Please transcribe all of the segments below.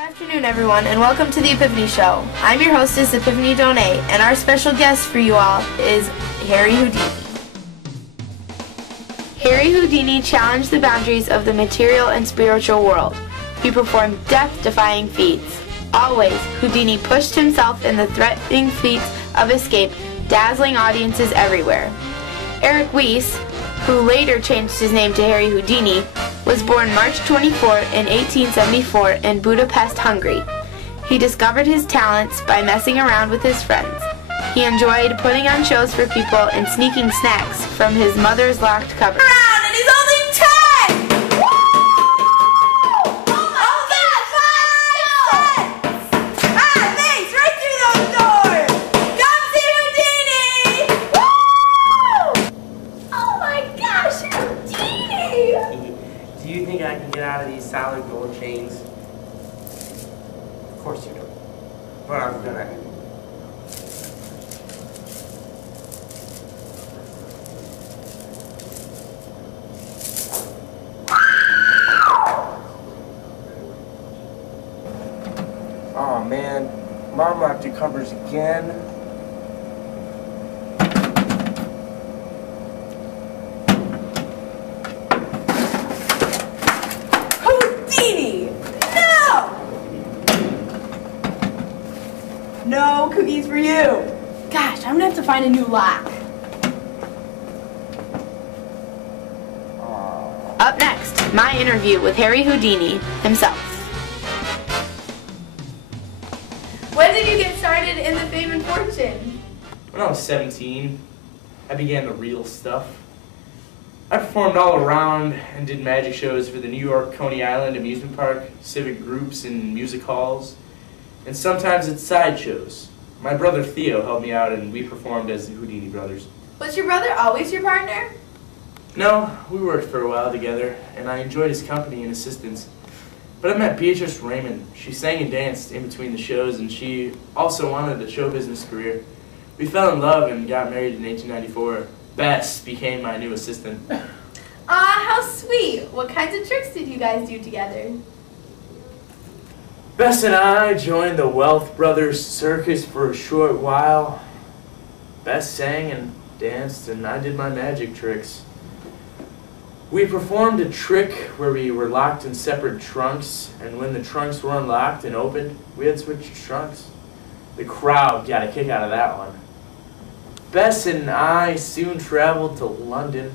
afternoon, everyone, and welcome to the Epiphany Show. I'm your hostess, Epiphany Donay, and our special guest for you all is Harry Houdini. Harry Houdini challenged the boundaries of the material and spiritual world. He performed death-defying feats. Always, Houdini pushed himself in the threatening feats of escape, dazzling audiences everywhere. Eric Weiss, who later changed his name to Harry Houdini, was born March 24 in 1874 in Budapest, Hungary. He discovered his talents by messing around with his friends. He enjoyed putting on shows for people and sneaking snacks from his mother's locked cupboard. And he's only 10! Woo! Oh my gosh! Ah, thanks! Right through those doors! Come see Houdini! Woo! Oh my gosh, Houdini! Do you think I can get out of these solid gold chains? Of course you do. But I'm gonna. Oh man, Mom locked the covers again. Houdini! No! No cookies for you. Gosh, I'm gonna have to find a new lock. Up next, my interview with Harry Houdini himself. When did you get started in the fame and fortune? When I was 17, I began the real stuff. I performed all around and did magic shows for the New York Coney Island amusement park, civic groups, and music halls, and sometimes at sideshows. My brother Theo helped me out and we performed as the Houdini brothers. Was your brother always your partner? No, we worked for a while together, and I enjoyed his company and assistance. But I met Beatrice Raymond. She sang and danced in between the shows, and she also wanted a show business career. We fell in love and got married in 1894. Bess became my new assistant. Aw, how sweet. What kinds of tricks did you guys do together? Bess and I joined the Wealth Brothers Circus for a short while. Bess sang and danced, and I did my magic tricks. We performed a trick where we were locked in separate trunks, and when the trunks were unlocked and opened, we had switched trunks. The crowd got a kick out of that one. Bess and I soon traveled to London.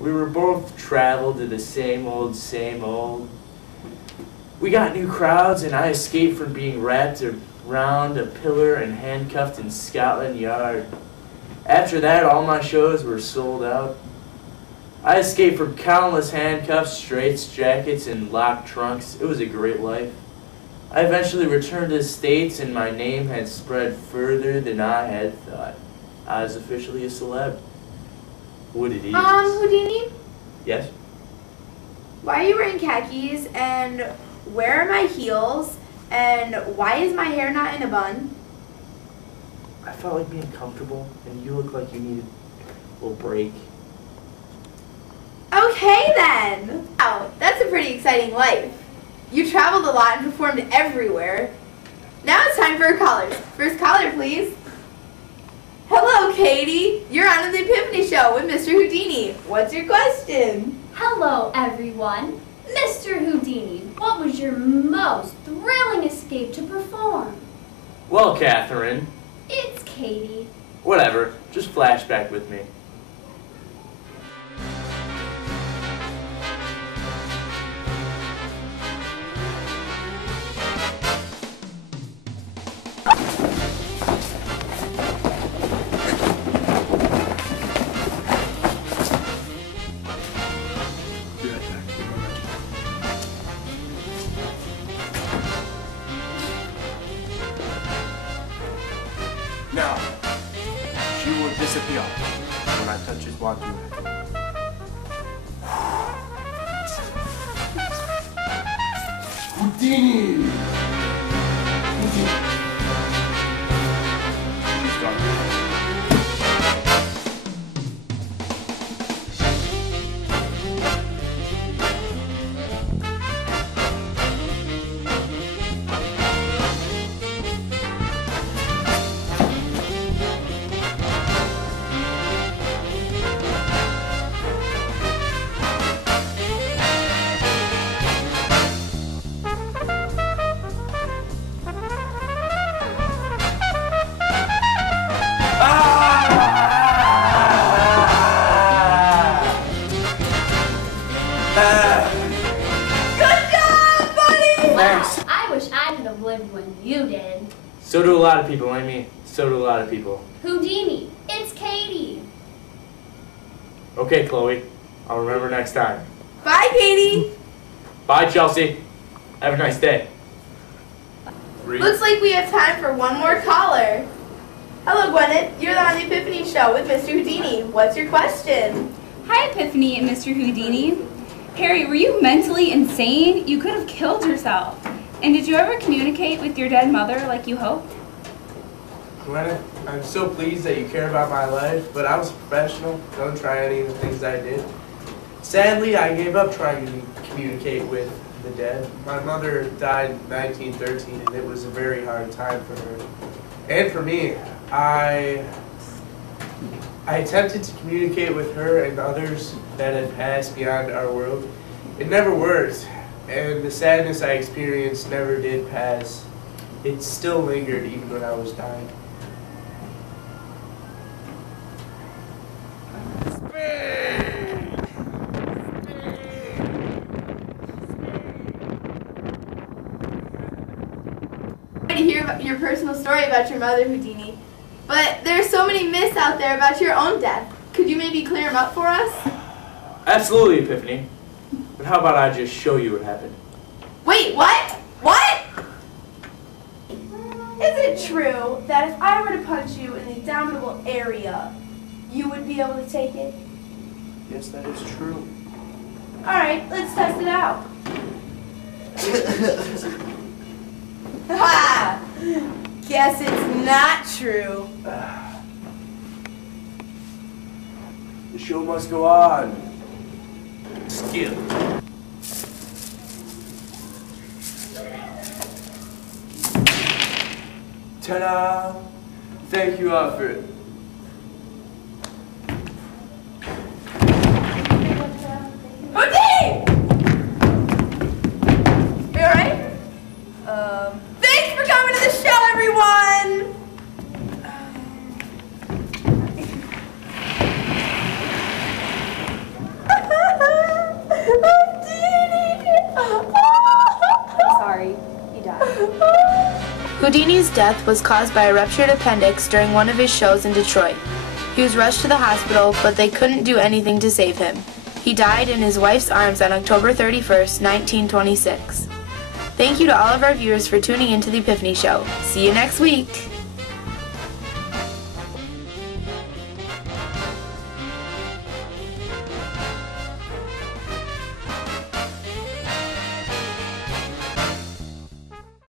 We were both traveled to the same old, same old. We got new crowds, and I escaped from being wrapped around a pillar and handcuffed in Scotland Yard. After that, all my shows were sold out. I escaped from countless handcuffs, straitjackets, and locked trunks. It was a great life. I eventually returned to the States, and my name had spread further than I had thought. I was officially a celeb. What it is. Houdini, Yes? why are you wearing khakis, and where are my heels, and why is my hair not in a bun? I felt like being comfortable, and you look like you needed a little break. Okay then. Wow, that's a pretty exciting life. You traveled a lot and performed everywhere. Now it's time for our callers. First caller, please. Hello, Katie. You're on the Epiphany Show with Mr. Houdini. What's your question? Hello, everyone. Mr. Houdini, what was your most thrilling escape to perform? Well, Catherine. It's Katie. Whatever. Just flashback with me. Now, she will disappear when I touch his walking man. Houdini! Houdini! He's gone. lived when you did. So do a lot of people, Amy. So do a lot of people. Houdini, it's Katie. Okay, Chloe. I'll remember next time. Bye, Katie. Bye, Chelsea. Have a nice day. Looks like we have time for one more caller. Hello, Gwyneth. You're on the Epiphany Show with Mr. Houdini. What's your question? Hi, Epiphany and Mr. Houdini. Harry, were you mentally insane? You could have killed yourself. And did you ever communicate with your dead mother like you hoped? Gwyneth, I'm so pleased that you care about my life, but I was a professional. Don't try any of the things I did. Sadly, I gave up trying to communicate with the dead. My mother died in 1913, and it was a very hard time for her. And for me, I attempted to communicate with her and others that had passed beyond our world. It never worked, and the sadness I experienced never did pass. It still lingered even when I was dying. To hear your personal story about your mother, Houdini, but there are so many myths out there about your own death. Could you maybe clear them up for us? Absolutely, Epiphany. But how about I just show you what happened? Wait, what? What? Is it true that if I were to punch you in the abdominal area, you would be able to take it? Yes, that is true. Alright, let's test it out. Ha! Guess it's not true. The show must go on. Skill. Ta-da! Thank you, Alfred. Houdini! You alright? Thanks for coming to the show, everyone! Sorry, he died. Houdini's death was caused by a ruptured appendix during one of his shows in Detroit. He was rushed to the hospital, but they couldn't do anything to save him. He died in his wife's arms on October 31st, 1926. Thank you to all of our viewers for tuning into the Epiphany Show. See you next week.